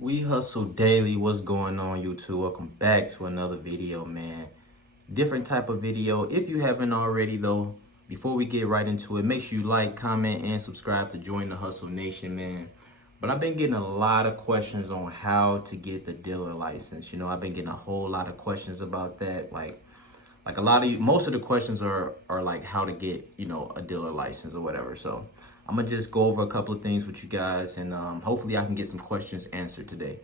We Hustle Daily. What's going on, YouTube? Welcome back to another video, man. Different type of video. If you haven't already, though, before we get right into it, make sure you like, comment, and subscribe to join the Hustle Nation, man. But I've been getting a lot of questions on how to get the dealer license. I've been getting a whole lot of questions about that. Like a lot of most of the questions are like how to get a dealer license or whatever. So I'm gonna just go over a couple of things with you guys, and hopefully I can get some questions answered today.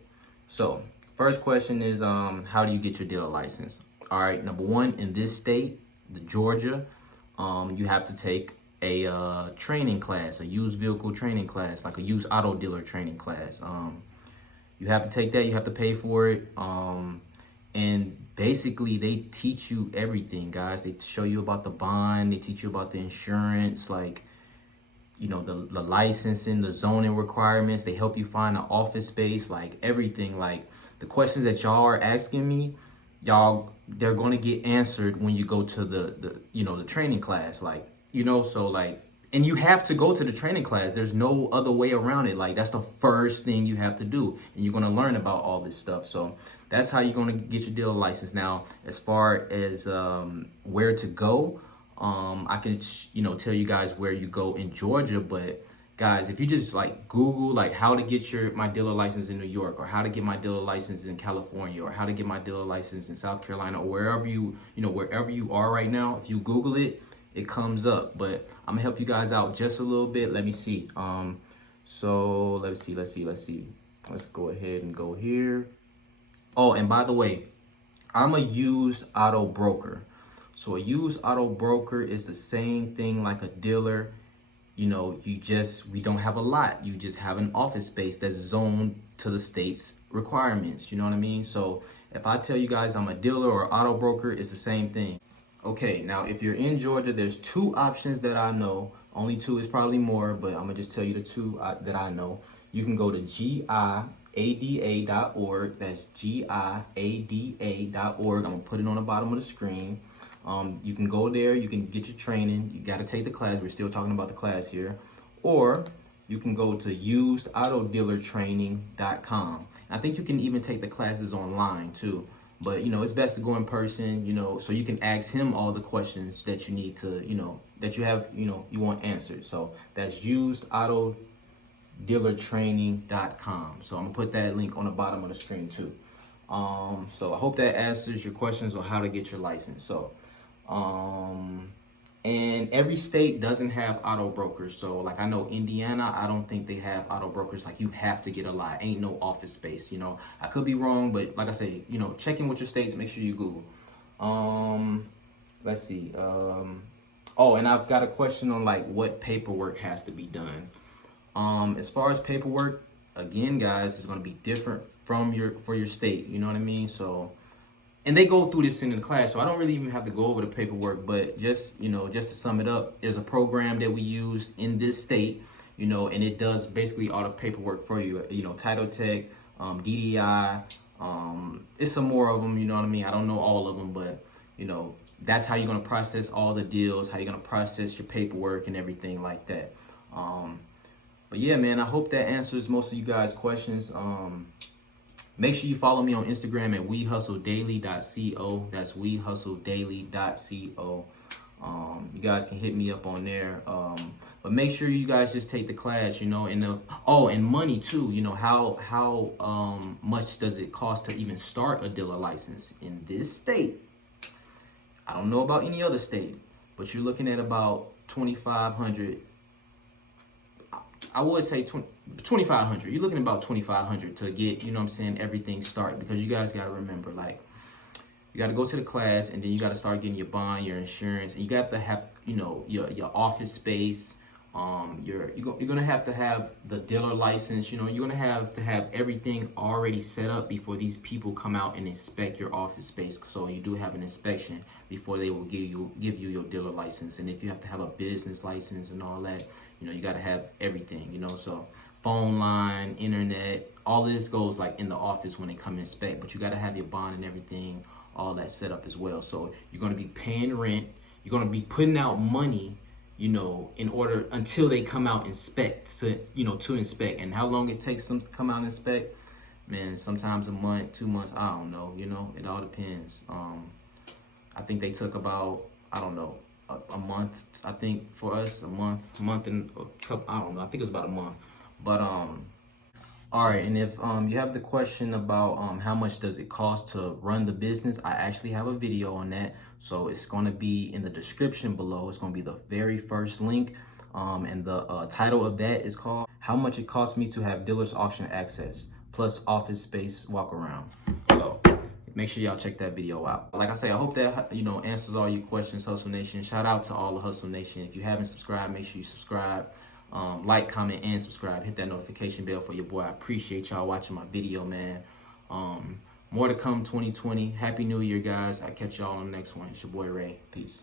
So first question is how do you get your dealer license? All right, number one, in this state, the Georgia, you have to take a training class, a used vehicle training class, like a used auto dealer training class. You have to take that. You have to pay for it. And basically, they teach you everything, guys. They show you about the bond. They teach you about the insurance, like, the licensing, the zoning requirements. They help you find an office space, like everything. Like the questions that y'all are asking me, they're going to get answered when you go to the training class. And you have to go to the training class. There's no other way around it. Like, that's the first thing you have to do. And you're going to learn about all this stuff. So that's how you're going to get your dealer license. Now, as far as where to go, I can, tell you guys where you go in Georgia. But guys, if you just like Google, like how to get my dealer license in New York, or how to get my dealer license in California, or how to get my dealer license in South Carolina, or wherever you are right now, if you Google it, it comes up. But I'm gonna help you guys out just a little bit. Let me see. So let's see. Let's go ahead and go here. Oh, and by the way, I'm a used auto broker. So a used auto broker is the same thing like a dealer. We don't have a lot. You just have an office space that's zoned to the state's requirements. You know what I mean? So if I tell you guys I'm a dealer or auto broker, it's the same thing. Okay, now if you're in Georgia, there's two options that I know. Only two, is probably more, but I'm gonna just tell you the two that I know. You can go to giada.org. That's giada.org. I'm gonna put it on the bottom of the screen. You can go there. You can get your training. You got to take the class. We're still talking about the class here. Or you can go to wehustledaily.com. I think you can even take the classes online too. But, it's best to go in person, so you can ask him all the questions that you need to, that you have, you want answered. So that's wehustledaily.com. So I'm going to put that link on the bottom of the screen too. So I hope that answers your questions on how to get your license. So, and every state doesn't have auto brokers. So like I know Indiana, I don't think they have auto brokers. Like you have to get a lot. Ain't no office space. I could be wrong, but like I say, check in with your states. Make sure you Google. Let's see. Oh, and I've got a question on like what paperwork has to be done. As far as paperwork, again, guys, it's going to be different for your state. You know what I mean? So, and they go through this in the class, so I don't really even have to go over the paperwork. But just to sum it up, there's a program that we use in this state, and it does basically all the paperwork for you. Title Tech, DDI, it's some more of them. You know what I mean? I don't know all of them, but that's how you're gonna process all the deals, how you're gonna process your paperwork and everything like that. But yeah, man, I hope that answers most of you guys' questions. Make sure you follow me on Instagram at wehustledaily.co. That's wehustledaily.co. You guys can hit me up on there. But make sure you guys just take the class, and money too. How much does it cost to even start a dealer license in this state? I don't know about any other state, but you're looking at about $2,500. I would say $2,500. You're looking at about $2,500 to get, everything started. Because you guys got to remember, like, you got to go to the class, and then you got to start getting your bond, your insurance, and you got to have, your office space. You're gonna have to have the dealer license. You're gonna have to have everything already set up before these people come out and inspect your office space. So you do have an inspection before they will give you your dealer license. And if you have to have a business license and all that, you got to have everything. So phone line, internet, all this goes like in the office when they come inspect. But you got to have your bond and everything, all that set up as well. So you're gonna be paying rent. You're gonna be putting out money, in order until they come out inspect to inspect. And how long it takes them to come out and inspect, man, sometimes a month, 2 months, I don't know, you know, it all depends. I think they took about, I don't know, a month. I think for us, a month and a couple. I don't know. I think it was about a month. But all right. And if you have the question about how much does it cost to run the business, I actually have a video on that. So it's gonna be in the description below. It's gonna be the very first link. And the title of that is called "How Much It Costs Me to Have Dealer's Auction Access Plus Office Space Walk Around." So make sure y'all check that video out. Like I say, I hope that, you know, answers all your questions, Hustle Nation. Shout out to all the Hustle Nation. If you haven't subscribed, make sure you subscribe. Like, comment, and subscribe. Hit that notification bell for your boy. I appreciate y'all watching my video, man. More to come 2020. Happy New Year, guys. I'll catch y'all on the next one. It's your boy Ray. Peace.